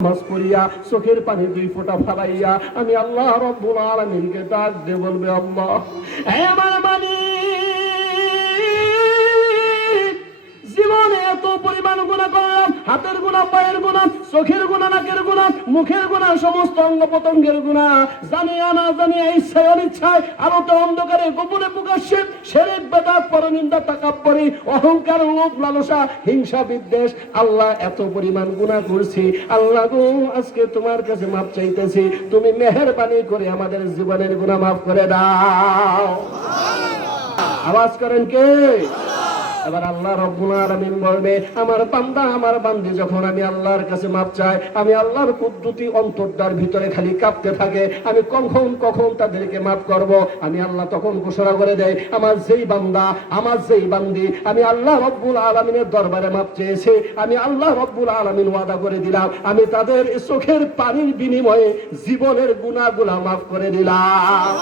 নামাজ পড়িয়া চোখের পানি দুই ফোঁটা ফালাইয়া আমি আল্লাহ রব্বুল আলমিনকে ডাক দিয়ে বলবে, আল্লাহ হ্যাঁ আমার মালিক! এত পরিমাণ গুণা করলাম, হাতের গুণা, পায়ের গুণা, চোখের গুণা, নাকের গুণা, মুখের গুণা, সমস্ত অঙ্গ প্রত্যঙ্গের গুণা। জানিয়া না জানিয়া ইচ্ছায় অনিচ্ছায় আলোতে অন্ধকারে গোপনে প্রকাশ্যে সেরে বেদাত, পরনিন্দা, তাকাব্বরি, অহংকার, লোভ, লালসা, হিংসা, বিদ্বেষ, আল্লাহ এত পরিমাণ গুণা করছি। আল্লাহ গো, আজকে তোমার কাছে মাপ চাইতেছি, তুমি মেহেরবানি করে আমাদের জীবনের গুণা মাফ করে দাও। আওয়াজ করেন কে? এবার আল্লাহ রব্বুল আলামিন বলবে আমার বান্দা আমার বান্দি যখন আমি আল্লাহর কাছে মাপ চাই আমি আল্লাহর কুদরতি অন্তরটার ভিতরে খালি কাঁপতে থাকে আমি কখন কখন তাদেরকে মাফ করব? আমি আল্লাহ তখন ঘোষণা করে দেয় আমার যেই বান্দা আমার যেই বান্দি আমি আল্লাহ রব্বুল আলামিনের দরবারে মাপ চেয়েছি আমি আল্লাহ রব্বুল আলামিন ওয়াদা করে দিলাম আমি তাদের চোখের পানির বিনিময়ে জীবনের গুনাহগুলা মাফ করে দিলাম।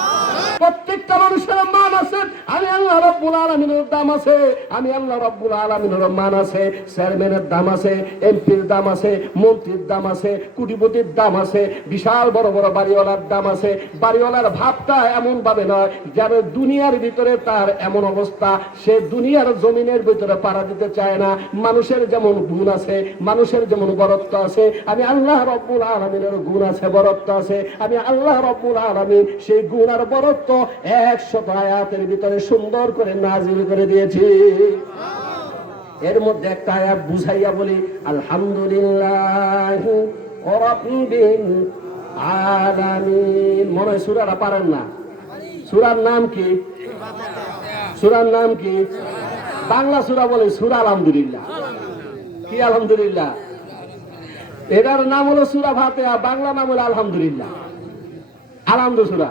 প্রত্যেকটা মানুষের মান আছে আমি আল্লাহ রব্বুল আলমিনের দাম আছে আমি আল্লাহ রব্বুল আলমিনের মান আছে, চেয়ারম্যানের দাম আছে, এমপির দাম আছে, মন্ত্রীর দাম আছে, কুটিপতির দাম আছে, বিশাল বড় বড় বাড়িওয়ালার দাম আছে। বাড়িওয়ালার ভাবটা এমন ভাবে নয় যেন দুনিয়ার ভিতরে তার এমন অবস্থা, সে দুনিয়ার জমিনের ভিতরে পাড়া দিতে চায় না। মানুষের যেমন গুণ আছে, মানুষের যেমন বরত্ব আছে, আমি আল্লাহ রব্বুল আলমিনের গুণ আছে, বরত্ব আছে। আমি আল্লাহ রব্বুল আলমিন সেই গুণ আর বরত্ব একশত আয়াতের ভিতরে সুন্দর করে নাজিল করে দিয়েছি। এর মধ্যে একটা আয়াত বুঝাইয়া বলি, আলহামদুলিল্লাহ মনে হয় সুরারা পারেন না। সুরার নাম কি? সুরার নাম কি? বাংলা সুরা বলে সুরা আলহামদুলিল্লাহ। কি আলহামদুলিল্লাহ? এটার নাম হলো সুরা ফাতেহা, বাংলা নাম হলো আলহামদুলিল্লাহ। আলহামদু সুরা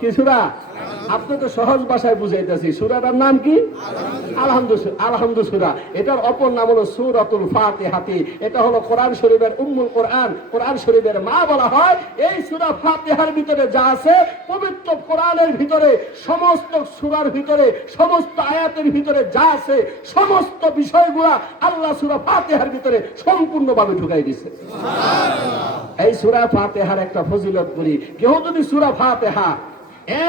কি সুরা? আপনি তো সহজ ভাষায় বুঝাইতেছি। সুরাটার নাম কি? আলহামদু সুরা এটার অপর নাম হলো এটা হলো কোরআন শরীফের উম্মুল কোরআন। কোরআন শরীফের মা বলা হয়, এই সুরা ফাতিহার ভিতরে যা আছে, পবিত্র কোরআনের ভিতরে, সমস্ত সুরার ভিতরে, সমস্ত আয়াতের ভিতরে যা আছে, সমস্ত বিষয়গুলা আল্লাহ সুরা ফাতিহার ভিতরে সম্পূর্ণভাবে ঢুকাই দিছে এই সুরা ফাতেহার একটা ফজিলত করি কেউ যদি সুরা ফাতেহা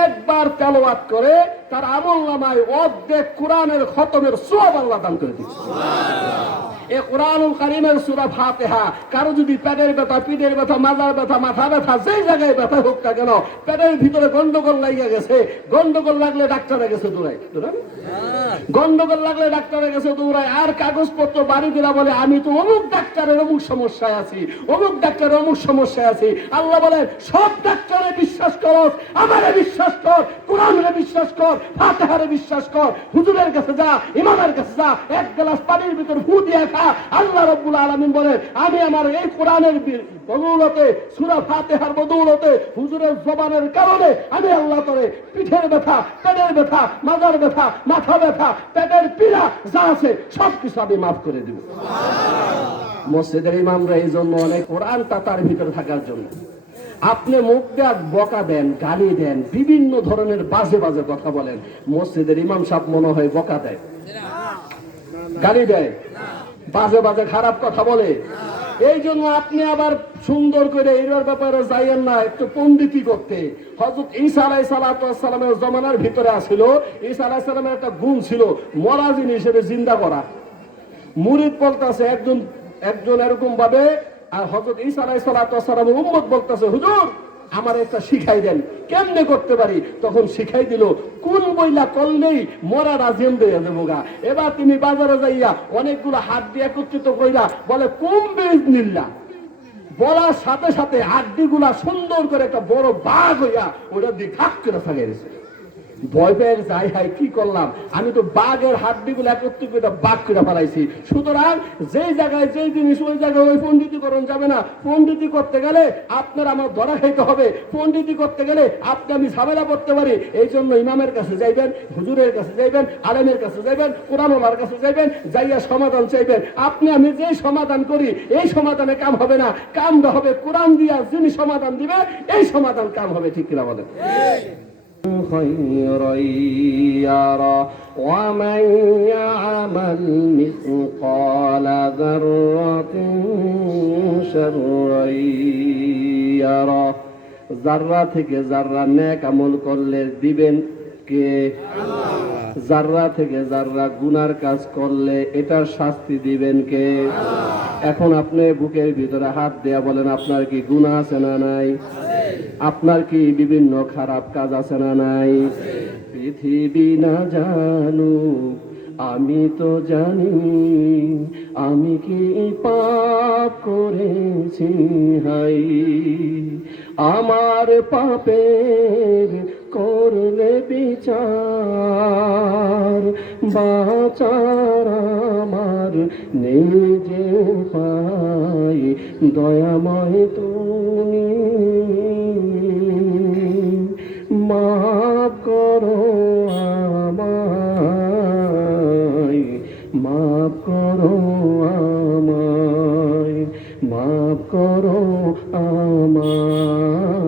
একবার তেলাওয়াত করে তার আমল নামায় অর্ধেক কোরআনের খতমের সব আল্লাহ দান করে দিচ্ছে এ কোরআনুল কারিমের সুরা ফাতেহা কারও যদি পেটের ব্যথা পিঠের ব্যথা মাজার ব্যথা মাথা ব্যথা যেই জায়গায় ব্যথা হোক না কেন পেটের ভিতরে গন্ডগোল লাগিয়ে গেছে। গন্ডগোল লাগলে ডাক্তারে গেছে দূরে দূরাই গন্ডগোল লাগলে ডাক্তারের কাছে দৌড়ায়। আর কাগজপত্র বাড়ি দিলা বলে, আমি তো অমুক ডাক্তারের অমুক সমস্যায় আছি, অমুক ডাক্তারের অমুক সমস্যায় আছি। আল্লাহ বলে সব ডাক্তারে বিশ্বাস কর, আমারে বিশ্বাস কর কোরআনে বিশ্বাস কর, ফাতেহারে বিশ্বাস কর। হুজুরের কাছে যা, ইমামের কাছে যা, এক গ্লাস পানির ভিতর ফু দিয়ে খা। আল্লাহ রব্বুল আলামিন বলে আমি আমার এই কোরআনের বদৌলতে, সুরা ফাতেহার বদৌলতে, হুজুরের জবানের কারণে আমি আল্লাহ করে পিঠের ব্যথা, পেটের ব্যথা, মাজার ব্যথা, মাথা ব্যথা পেটের পীড়া যা আছে সব কিছু আমি মাফ করে দিব। মসজিদের ইমামরা এই জন্য অনেক কোরআন তাতার ভিতরে থাকার জন্য। আপনি মুখ দিয়ে বকা দেন, গালি দেন, বিভিন্ন ধরনের বাজে বাজে কথা বলেন। মসজিদের ইমাম সাহেব মনে হয় বকা দেয়। গালি দেয়। বাজে বাজে খারাপ কথা বলে। এই জন্য আপনি আবার সুন্দর করে এটার ব্যাপারে যাইয়েন না, একটু পন্ডিতি করতে। হজরত ঈসা আলাই সালামের জমানার ভিতরে আসিল। ঈসা আলাই সালামের একটা গুণ ছিল, মরা জিনিস হিসেবে জিন্দা করা। মুরিদ বলতেছে, একজন একজন এরকম ভাবে আর হজরত ঈসা আলাই সালামের উম্মত বলতেছে, হুজুর আমার একটা শিখাই দেন। কেমনে করতে পারি? তখন শিখাই দিল কোন বইলা করলেই মরা রাজেন দিয়ে দেবো গা। এবার তুমি বাজারে যাইয়া অনেকগুলো হাত দিয়ে একত্রিত কইলা বলে কোন বেজ নিল্লা বলার সাথে সাথে হাড্ডিগুলা সুন্দর করে একটা বড় বাঘ হইয়া ওটা দিয়ে ঘাট করে ফেলে গেছে ভয় পেয়ে যাই হাই কি করলাম? আমি তো বাঘের হাড্ডিগুলো একত্রিত করে বাঘ ফেলাইছি সুতরাং যেই জায়গায় যেই জিনিস, ওই জায়গায় ওই পণ্ডিতিকরণ যাবে না। পণ্ডিতি করতে গেলে আপনার আমার ধরা খাইতে হবে। পণ্ডিতি করতে গেলে আপনি আমি ঝামেলা করতে পারি। এই জন্য ইমামের কাছে যাইবেন, হুজুরের কাছে যাইবেন, আলেমের কাছে যাইবেন, কোরআনওয়ালার কাছে যাইবেন, যাইয়া সমাধান চাইবেন। আপনি, আমি যে সমাধান করি, এই সমাধানে কাম হবে না। কাম হবে কোরআন দিয়া, যিনি সমাধান দিবে, এই সমাধান কাম হবে, ঠিক কিনা বলেন? خيرا يرى ومن يعمل مثقال ذرة شرا يرى জাররা থেকে জাররা নেক আমল করলে দিবেন কে জাররা থেকে জাররা গুনার কাজ করলে এটার শাস্তি দিবেন কে এখন আপনি বুকের ভিতরে হাত দেয়া বলেন আপনার কি গুনাহ আছে না নাই আপনার কি বিভিন্ন খারাপ কাজ আছে না নাই? পৃথিবী না জানু আমি তো জানি, আমি কি পাপ করেছি, হাই? আমার পাপের করলে বিচার, বাচার আমার নিজে পাই। দয়াময় তুমি